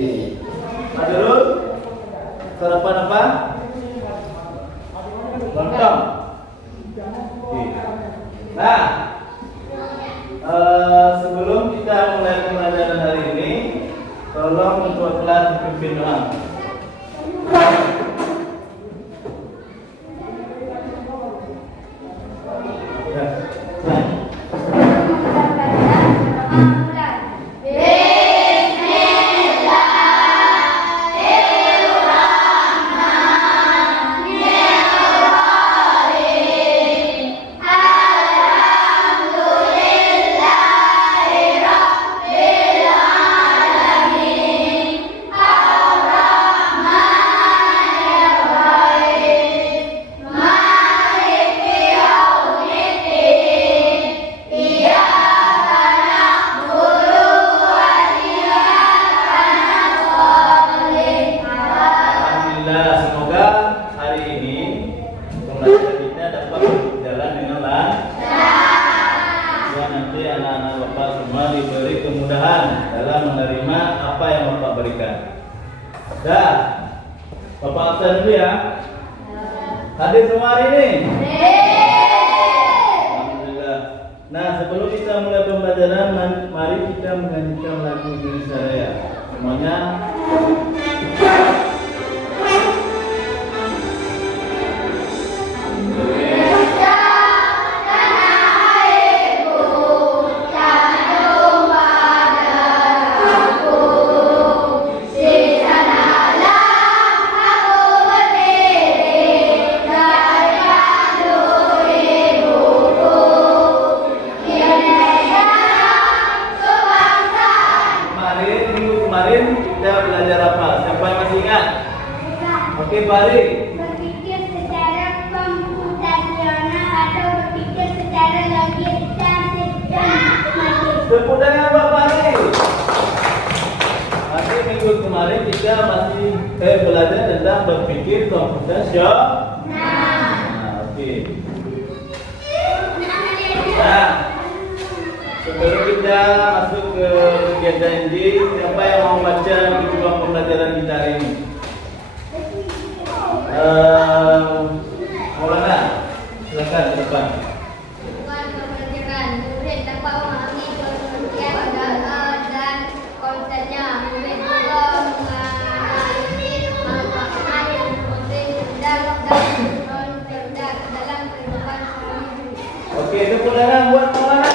Pak Durul, sarapan apa? Lontong. Nah, sebelum kita mulai pembelajaran hari ini, tolong ketua kelas pimpin doa. Bapak absen dulu ya. Hadir semua hari ini? Alhamdulillah. Nah, sebelum kita mulai pembelajaran, mari kita menyanyikan lagu Indonesia Raya. Semuanya. Oke, Bari. Berpikir secara komputasional atau berpikir secara logis dan sistematis. Tepuk tangan Pak Bari. Masih minggu kemarin kita masih belajar tentang berpikir komputasional. Nah, oke. Nah, sebelum kita masuk ke kegiatan ini, siapa yang mau baca tujuan pembelajaran kita hari ini? Maulana, silakan ke depan. Tujuan pembelajaran murid dapat memahami pengertian dan konsepnya. Murid juga menganalisis manfaat murid cerdas dan non cerdas dalam kehidupan sehari-hari. Oke, tepuk tangan buat Maulana.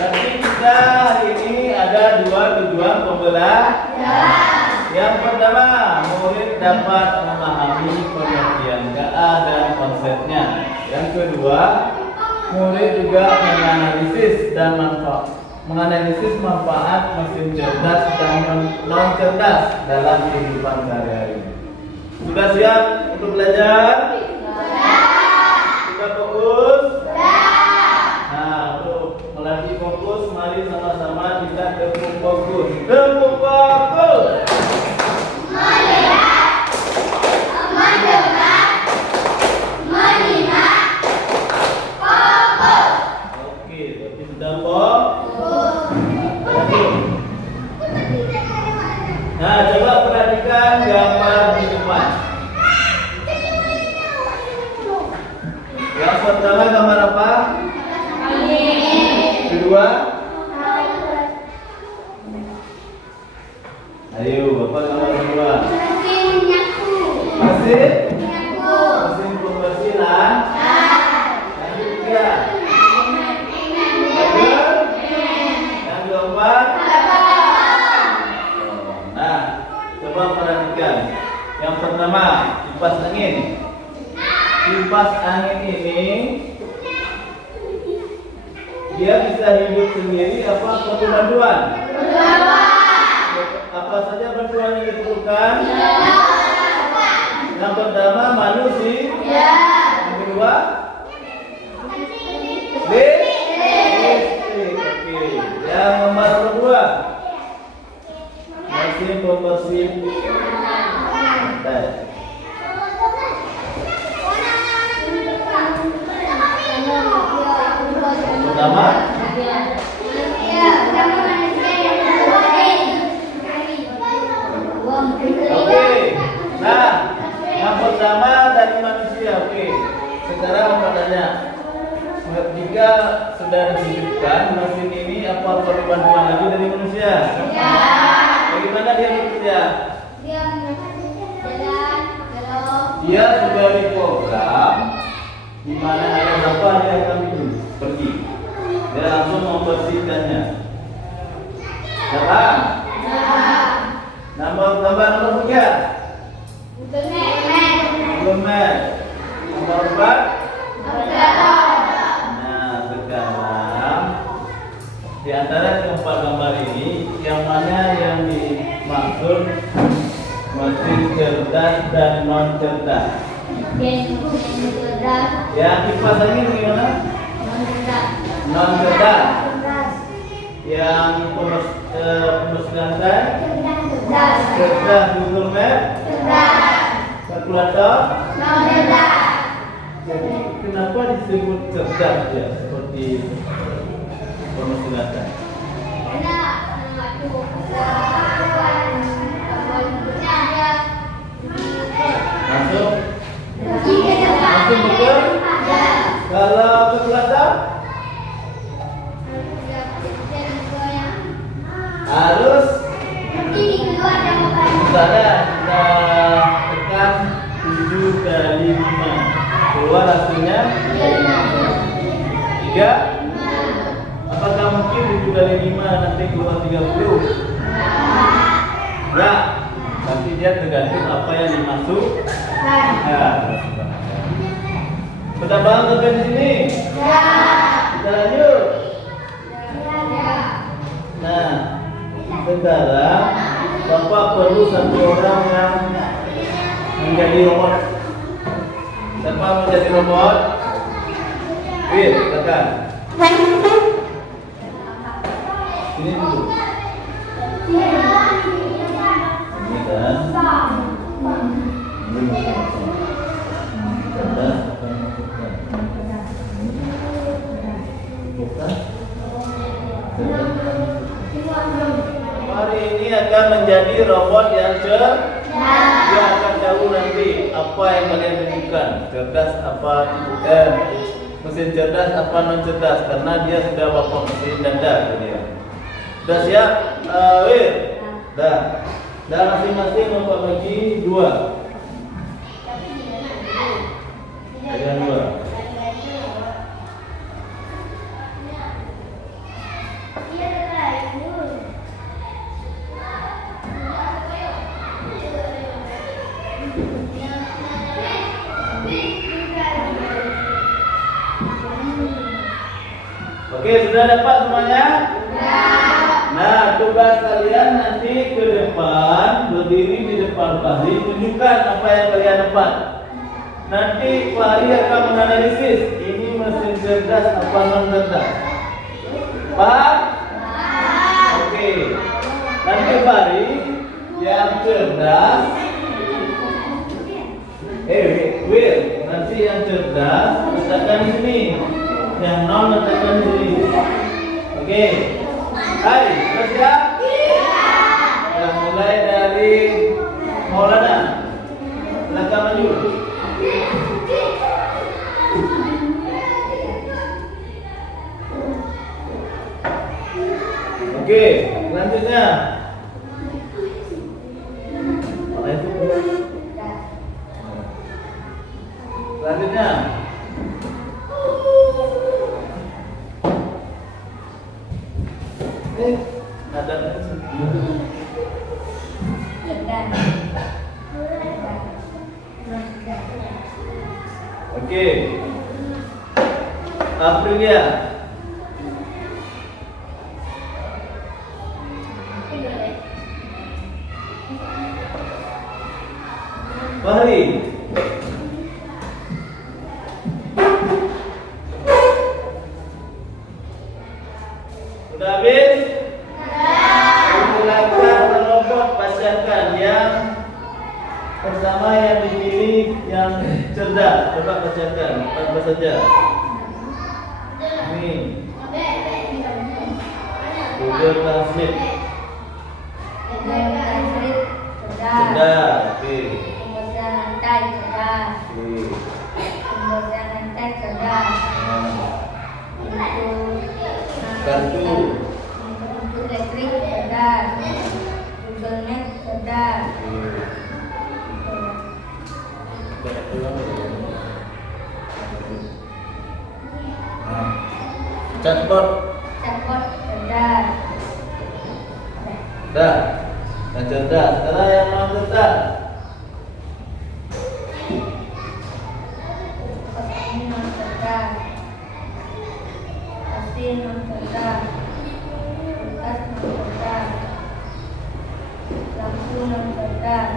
Nanti kita hari ini ada dua tujuan pembelajaran. Yang pertama, murid dapat memahami pengertian GA dan konsepnya. Yang kedua, murid juga menganalisis manfaat mesin cerdas dan non cerdas dalam kehidupan sehari-hari. Sudah siap untuk belajar? Sudah fokus? Nah, untuk melatih fokus, mari sama-sama kita tepuk fokus. Tepuk fokus. Nah, coba perhatikan gambar di depan. Yang pertama gambar apa? Kedua? Ayo, Bapak gambar kedua. Mesin pembersih lah. Yang ketiga? Yang keempat? Coba perhatikan. Yang pertama, kipas angin. Kipas angin ini dia bisa hidup sendiri apa perlu bantuan? Apa saja bantuan yang diperlukan? Yang pertama manusia. Yang kedua listrik. Oke. Yang nomor kedua mesin pembersih lantai. Pertama dia? Dia jalan belok. Dia sudah diprogram di mana ada berapa dia akan pergi. Dia langsung membersihkannya. Siapa? Nomor 3. Gemet. Nomor 4. Nah, sekarang di antara keempat gambar ini, yang mana yang dimaksud mesin cerdas dan non cerdas? Yang kipas angin gimana? Non cerdas. Yang pemeras lantai? Cerdas. Google Map? Kalkulator? Jadi kenapa disebut cerdas ya seperti pemeras lantai? Karena Masuk betul? Kalau kalkulator? Harus misalnya kita tekan 7 kali 5, keluar hasilnya 3. Apakah mungkin 7 kali 5 nanti keluar 30? Ya, tapi dia tergantung apa yang dimasuk. Ya, sudah paham sampai di sini? Kita lanjut. Nah, sekarang Bapak perlu satu orang yang menjadi robot. Siapa menjadi robot? Wir, silakan. Sini dulu. Ini kan. Ini hari ini akan menjadi robot yang cerdas. Dia akan tahu nanti apa yang kalian tunjukkan, cerdas apa mesin cerdas apa non cerdas, karena dia sudah bapak mesin dada dia. Sudah siap? Wir, dah. Dan masing-masing bapak bagi 2. Bagian 2. Oke, sudah dapat semuanya? Nah, tugas kalian nanti ke depan, berdiri di depan Fahri, tunjukkan apa yang kalian dapat. Nanti Fahri akan menganalisis ini mesin cerdas apa non cerdas. Paham? Oke. Nanti Fahri yang cerdas, Will, nanti yang cerdas letakkan di sini. Yang non letakkan di sini. Oke. Hai, sudah siap? Kita mulai dari Maulana. Silakan maju. Oke, selanjutnya. Selanjutnya. Ada. Oke. Aprilia. Fahri. Sudah habis? Silakan robot bacakan yang pertama yang dipilih yang cerdas. Coba bacakan apa saja. Ini Google Translate. Cerdas. Oke. Kemudian lantai cerdas. Oke. Kemudian lantai cerdas. Kartu. Untuk listrik cerdas. Google Maps cerdas. cerdas. Chatbot. Chatbot cerdas. Dah. Yang cerdas. Sekarang yang non cerdas. Ini non cerdas. Mesin non cerdas. Kulkas non cerdas. Lampu non cerdas.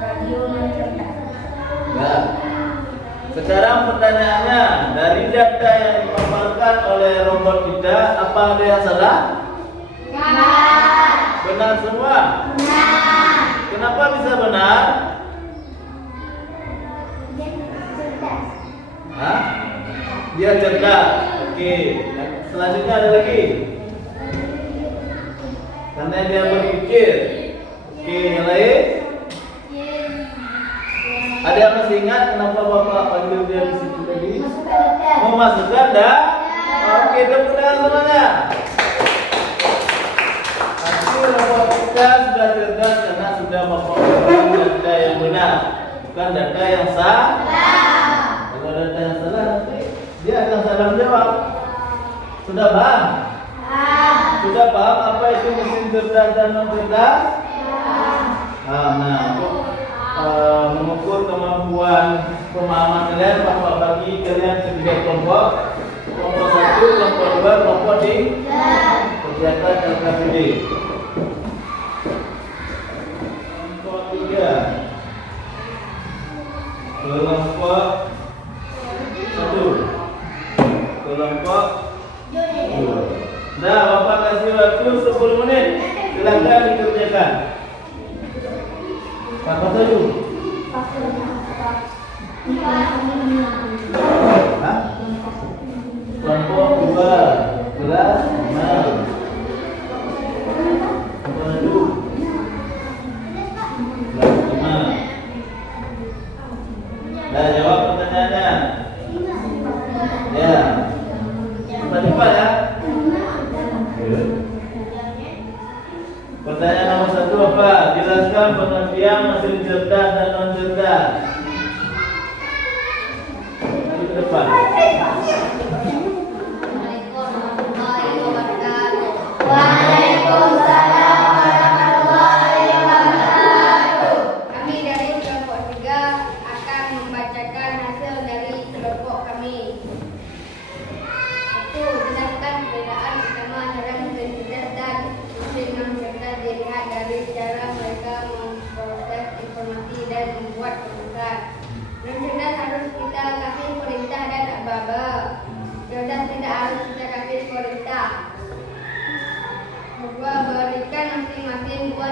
Radio non cerdas. Nah, sekarang pertanyaannya, dari data yang dipaparkan oleh robot kita, apa ada yang salah? Benar. Benar semua? Benar. Kenapa bisa benar? Cerdas. Hah? Dia cerdas. Oke. Selanjutnya ada lagi. Karena dia berpikir. Oke, yang lain? Ada yang masih ingat kenapa Bapak panggil dia di situ tadi? Mau masukkan dah? Oke, tepuk tangan semuanya. Arti robot kita sudah cerdas karena sudah memperoleh data yang benar, bukan data yang salah. Kalau data yang salah, nanti dia akan salah menjawab. Sudah paham? Sudah paham apa itu mesin cerdas dan non cerdas? Nah, untuk mengukur kemampuan pemahaman kalian, Bapak bagi kalian ke 3 kelompok. Kelompok 1, kelompok 2, kelompok 3. Kegiatan LKPD. Kelompok 3. Kelompok 1. Kelompok 2. Nah, Bapak kasih waktu 10 menit. Silakan dikerjakan. Apa saja? Hah? Kelompok 2 kelas 6. Kelompok 1 kelas 5. Nah, jawab pertanyaannya. Ya. Cepat-cepat ya. Pertanyaan nomor 1 apa? Jelaskan pengertian mesin cerdas dan non cerdas. Mari ke depan. Assalamualaikum warahmatullahi wabarakatuh. Waalaikumsalam warahmatullahi wabarakatuh. Kami dari kelompok 3 akan membacakan hasil dari kelompok kami. Itu jelaskan perbedaan utama antara mesin cerdas dan mesin non cerdas dilihat dari cara mereka memproses informasi dan membuat keputusan. Non cerdas harus kita kasih perintah dan aba-aba. Cerdas tidak harus kita kasih perintah. Kedua, berikan masing-masing dua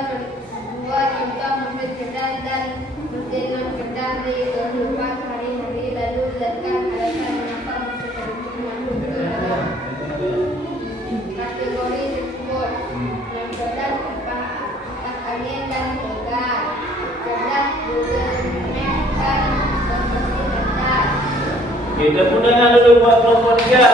contoh mesin cerdas dan mesin non cerdas di kehidupan sehari-hari, lalu jelaskan alasan mengapa mesin tersebut masuk ke dalam kategori tersebut. Non cerdas kipas angin dan tegar, cerdas internet dan bersih cerdas. Kita punyakan dulu buat kelompok 3.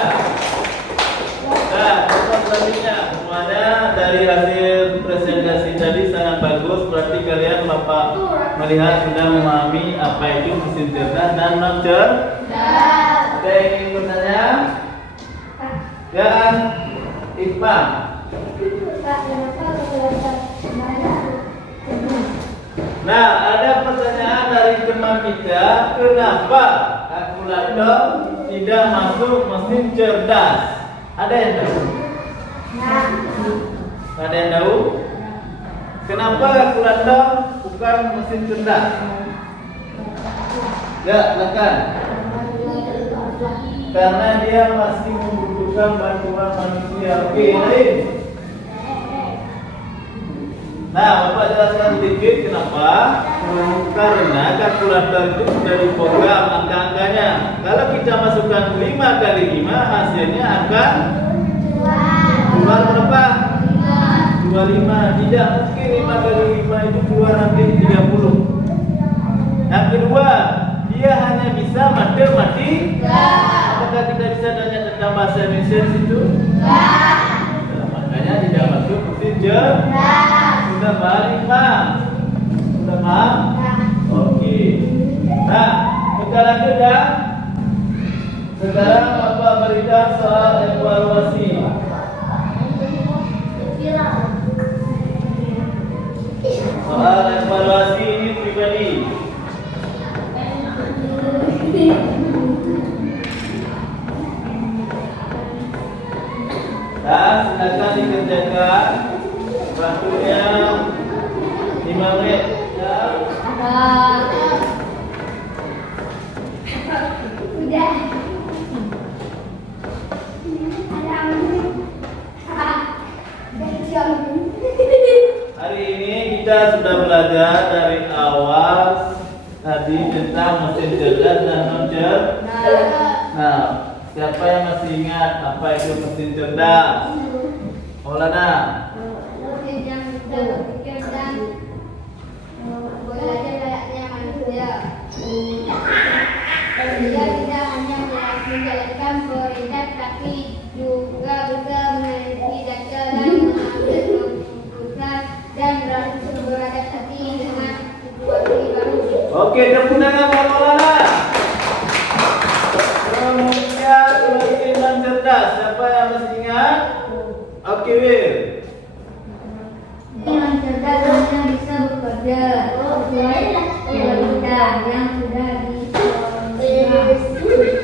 Nah, kelompok selanjutnya semuanya dari hasil presentasi tadi sangat bagus. Berarti kalian Bapak melihat sudah memahami apa itu mesin cerdas dan non cerdas. Ada yang ingin bertanya? Ya, Iqbal. Nah, ada pertanyaan dari teman kita, kenapa kalkulator tidak masuk mesin cerdas? Ada yang tahu? Ada yang tahu? Kenapa kalkulator bukan mesin cerdas? Ya, silakan. Karena dia masih membutuhkan bantuan manusia. Oke, lain. Nah, Bapak jelaskan sedikit kenapa? Karena kalkulator itu sudah diprogram angka-angkanya. Kalau kita masukkan 5 kali 5, hasilnya akan keluar berapa? 25. Tidak mungkin 5 kali 5 itu keluar nanti 30. Yang kedua, dia hanya bisa matematika. Apakah kita bisa tanya tentang bahasa Indonesia di situ? Makanya tidak masuk mesin cerdas. Sudah paham? Sudah paham? Oke. Nah, kita lanjut ya. Sekarang Bapak berikan soal evaluasi. Soal evaluasi ini pribadi. Dan silakan dikerjakan. Waktunya 5 menit. Ya. Udah. Hari ini kita sudah belajar dari awal tadi tentang mesin cerdas dan non cerdas. Nah, siapa yang masih ingat apa itu mesin cerdas? Maulana. Mesin yang bisa berpikir dan belajar layaknya manusia. Dia tidak hanya menjalankan perintah, tapi juga bisa meneliti data dan mengambil keputusan dan beradaptasi dengan situasi baru. Oke, tepuk tangan buat Maulana. Kemudian mesin non cerdas, siapa yang masih ingat? Oke, Will. Yang cerdas hanya bisa bekerja sesuai perintah yang sudah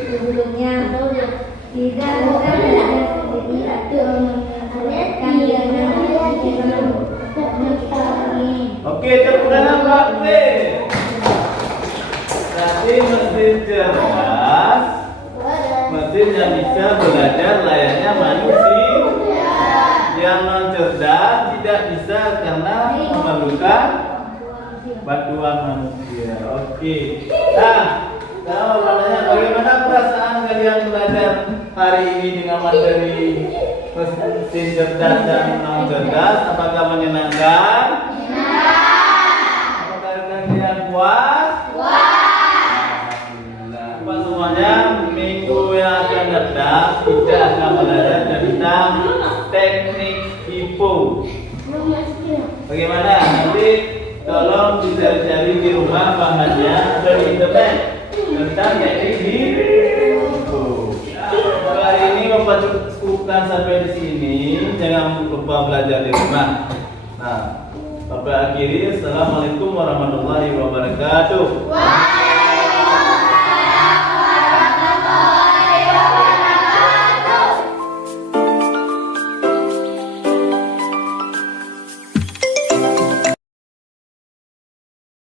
sebelumnya. Tidak bisa belajar sendiri atau menyesuaikan dengan situasi baru. Oke, tepuk tangan buat Will. Tadi mesin cerdas, mesin yang bisa belajar layaknya manusia. Yang non cerdas tidak bisa karena memerlukan bantuan manusia. Oke. Nah, sekarang mau tanya bagaimana perasaan kalian belajar hari ini dengan materi mesin cerdas dan non cerdas? Apakah menyenangkan? Apakah kalian puas? Pak semuanya, minggu yang akan datang kita akan belajar tentang teknik tipu. Bagaimana? Nanti tolong dicari-cari di rumah bahannya atau di internet tentang teknik tipu. Kalau hari ini Bapak cukupkan sampai di sini. Jangan lupa belajar di rumah. Nah, Bapak akhiri. Assalamualaikum warahmatullahi wabarakatuh.